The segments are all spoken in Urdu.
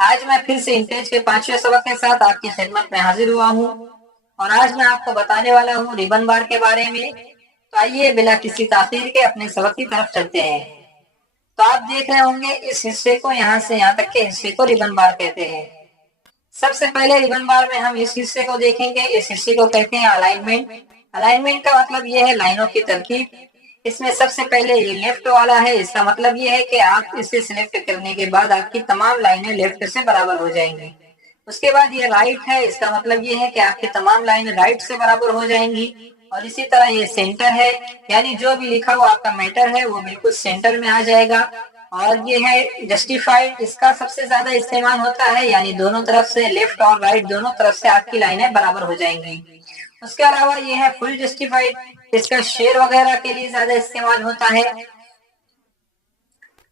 آج میں پھر سے انٹیج کے 5ویں سبق کے ساتھ آپ کی خدمت میں حاضر ہوا ہوں اور آج میں آپ کو بتانے والا ہوں ریبن بار کے بارے میں۔ تو آئیے بلا کسی تاخیر کے اپنے سبق کی طرف چلتے ہیں۔ تو آپ دیکھ رہے ہوں گے اس حصے کو یہاں سے یہاں تک کے حصے کو ریبن بار کہتے ہیں۔ سب سے پہلے ریبن بار میں ہم اس حصے کو دیکھیں گے، اس حصے کو کہتے ہیں الائنمنٹ۔ الائنمنٹ کا مطلب یہ ہے لائنوں کی ترتیب۔ اس میں سب سے پہلے یہ لیفٹ والا ہے، اس کا مطلب یہ ہے کہ آپ اسے سلیکٹ کرنے کے بعد آپ کی تمام لائنیں لیفٹ سے برابر ہو جائیں گی۔ اس کے بعد یہ رائٹ ہے، اس کا مطلب یہ ہے کہ آپ کی تمام لائنیں رائٹ سے برابر ہو جائیں گی۔ اور اسی طرح یہ سینٹر ہے، یعنی جو بھی لکھا ہوا آپ کا میٹر ہے وہ بالکل سینٹر میں آ جائے گا۔ اور یہ ہے جسٹیفائڈ، اس کا سب سے زیادہ استعمال ہوتا ہے، یعنی دونوں طرف سے لیفٹ اور رائٹ دونوں طرف سے آپ کی لائنیں برابر ہو جائیں گی۔ اس کے علاوہ یہ ہے فل جسٹیفائڈ، اس کا شیئر وغیرہ کے لیے زیادہ استعمال ہوتا ہے۔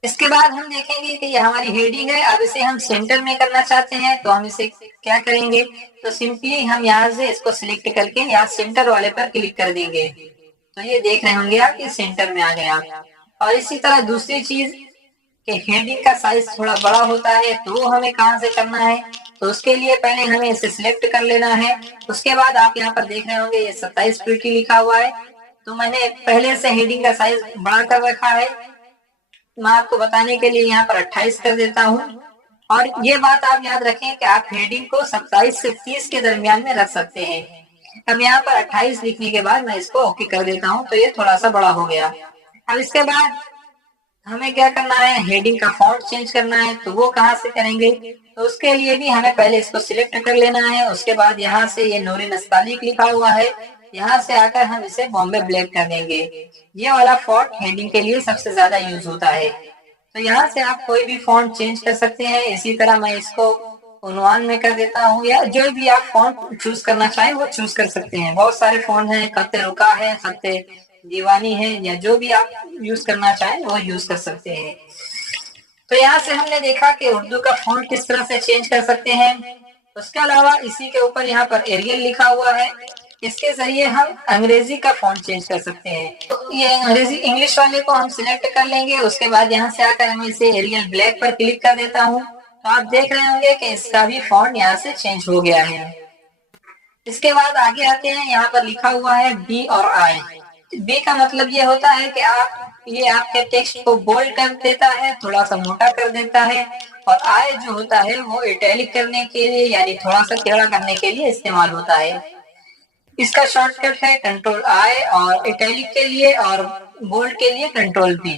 اس کے بعد ہم دیکھیں گے کہ یہ ہماری ہیڈنگ ہے، اب اسے ہم سینٹر میں کرنا چاہتے ہیں تو ہم اسے کیا کریں گے، تو سمپلی ہم یہاں سے اس کو سلیکٹ کر کے یہاں سینٹر والے پر کلک کر دیں گے۔ تو یہ دیکھ رہے ہوں گے آپ کہ سینٹر میں آ گیا۔ اور اسی طرح دوسری چیز کہ ہیڈنگ کا سائز تھوڑا بڑا ہوتا ہے تو وہ ہمیں کہاں سے کرنا ہے، تو اس کے لیے پہلے ہمیں اسے سلیکٹ کر لینا ہے۔ اس کے بعد آپ یہاں پر دیکھ رہے ہوں گے یہ 27 پریٹی لکھا ہوا ہے، تو میں نے پہلے سے ہیڈنگ کا سائز بڑا کر رکھا ہے، میں آپ کو بتانے کے لیے یہاں پر 28 کر دیتا ہوں۔ اور یہ بات آپ یاد رکھیں کہ آپ ہیڈنگ کو 27 سے 30 کے درمیان میں رکھ سکتے ہیں۔ اب یہاں پر 28 لکھنے کے بعد میں اس کو اوکے کر دیتا ہوں، تو یہ تھوڑا سا بڑا ہو گیا۔ اب اس کے بعد ہمیں کیا کرنا ہے، ہیڈنگ کا فونٹ چینج کرنا ہے، تو وہ کہاں سے کریں گے، تو اس کے لیے بھی ہمیں پہلے اس کو سلیکٹ کر لینا ہے۔ اس کے بعد یہاں سے یہ نور نستعلیق لکھا ہوا ہے، یہاں سے آ کر ہم اسے بامبے بلیک کر دیں گے۔ یہ والا فونٹ ہیڈنگ کے لیے سب سے زیادہ یوز ہوتا ہے۔ تو یہاں سے آپ کوئی بھی فونٹ چینج کر سکتے ہیں۔ اسی طرح میں اس کو عنوان میں کر دیتا ہوں، یا جو بھی آپ فونٹ چوز کرنا چاہیں وہ چوز کر سکتے ہیں۔ بہت سارے فونٹ ہیں، خط رکا ہے، خط دیوانی ہے، یا جو بھی آپ یوز کرنا چاہیں وہ یوز کر سکتے ہیں۔ تو یہاں سے ہم نے دیکھا کہ اردو کا فونٹ کس طرح سے چینج کر سکتے ہیں۔ اس کے علاوہ اسی کے اوپر یہاں پر ایریل لکھا ہوا ہے، اس کے ذریعے ہم انگریزی کا فونٹ چینج کر سکتے ہیں۔ تو یہ انگلش والے کو ہم سلیکٹ کر لیں گے، اس کے بعد یہاں سے آ کر ہم اسے ایریل بلیک پر کلک کر دیتا ہوں، تو آپ دیکھ رہے ہوں گے کہ اس کا بھی فونٹ یہاں سے چینج ہو گیا ہے۔ اس کے بعد آگے آتے ہیں، یہاں پر لکھا ہوا ہے بی اور آئی۔ بی کا مطلب یہ ہوتا ہے کہ یہ آپ کے ٹیکسٹ کو بولڈ کر دیتا ہے، تھوڑا سا موٹا کر دیتا ہے۔ اور آئی جو ہوتا ہے وہ ایٹیلک کرنے کے لیے، یعنی تھوڑا سا ٹیڑھا کرنے کے لیے استعمال ہوتا ہے۔ اس کا شارٹ کٹ ہے کنٹرول آئی، اور ایٹیلک کے لیے اور بولڈ کے لیے کنٹرول بی۔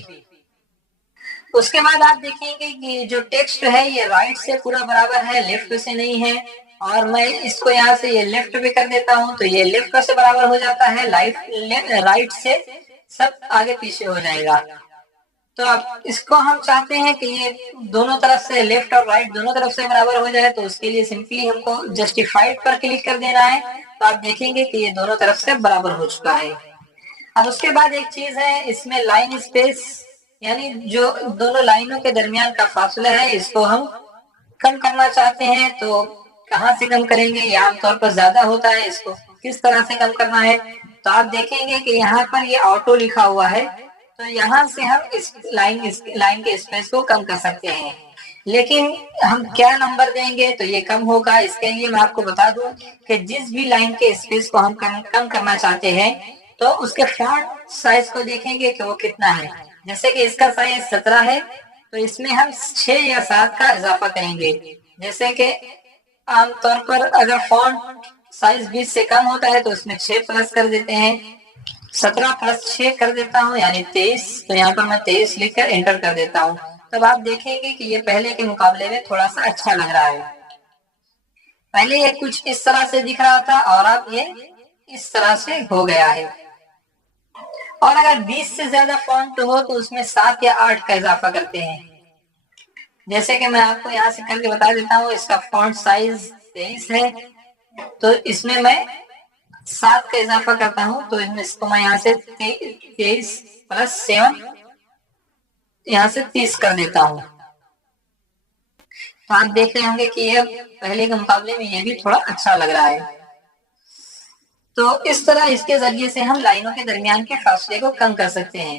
اس کے بعد آپ دیکھیں گے کہ جو ٹیکسٹ ہے یہ رائٹ سے پورا برابر ہے، لیفٹ سے نہیں ہے۔ اور میں اس کو یہاں سے یہ لیفٹ بھی کر دیتا ہوں، تو یہ لیفٹ سے برابر ہو جاتا ہے، رائٹ سے سب آگے پیچھے ہو جائے گا۔ تو اب اس کو ہم چاہتے ہیں کہ یہ دونوں طرف سے لیفٹ اور رائٹ دونوں طرف سے برابر ہو جائے، تو اس کے لیے سمپلی ہم کو جسٹیفائڈ پر کلک کر دینا ہے، تو آپ دیکھیں گے کہ یہ دونوں طرف سے برابر ہو چکا ہے۔ اب اس کے بعد ایک چیز ہے، اس میں لائن اسپیس، یعنی جو دونوں لائنوں کے درمیان کا فاصلہ ہے اس کو ہم کم کرنا چاہتے ہیں، تو کہاں سے کم کریں گے، یہ عام طور پر زیادہ ہوتا ہے، اس کو کس طرح سے کم کرنا ہے، تو آپ دیکھیں گے کہ یہاں پر یہ آٹو لکھا ہوا ہے، تو یہاں سے ہم اس لائن کے اسپیس کو کم کر سکتے ہیں۔ لیکن ہم کیا نمبر دیں گے تو یہ کم ہوگا۔ اس کے لیے میں آپ کو بتا دوں کہ جس بھی لائن کے اسپیس کو ہم کم کرنا چاہتے ہیں تو اس کے فونٹ سائز کو دیکھیں گے کہ وہ کتنا ہے۔ جیسے کہ اس کا سائز 17 ہے، تو اس میں ہم 6 یا 7 کا اضافہ کریں گے۔ جیسے کہ عام طور پر اگر فونٹ سائز 20 سے کم ہوتا ہے تو اس میں 6 پلس کر دیتے ہیں، 17 پلس 6 کر دیتا ہوں یعنی 23، تو یہاں پر میں 23 لکھ کر انٹر کر دیتا ہوں۔ تب آپ دیکھیں گے کہ یہ پہلے کے مقابلے میں تھوڑا سا اچھا لگ رہا ہے۔ پہلے یہ کچھ اس طرح سے دکھ رہا تھا اور اب یہ اس طرح سے ہو گیا ہے۔ اور اگر 20 سے زیادہ فونٹ ہو تو اس میں 7 یا 8 کا اضافہ کرتے ہیں۔ جیسے کہ میں آپ کو یہاں سے کر کے بتا دیتا ہوں، اس کا فونٹ سائز 23 ہے، تو اس میں 7 کا اضافہ کرتا ہوں، تو اس کو میں یہاں سے 23 پلس 7 یہاں سے 30 کر دیتا ہوں۔ تو آپ دیکھ رہے ہوں گے کہ یہ پہلے کے مقابلے میں یہ بھی تھوڑا اچھا لگ رہا ہے۔ تو اس طرح اس کے ذریعے سے ہم لائنوں کے درمیان کے فاصلے کو کم کر سکتے ہیں۔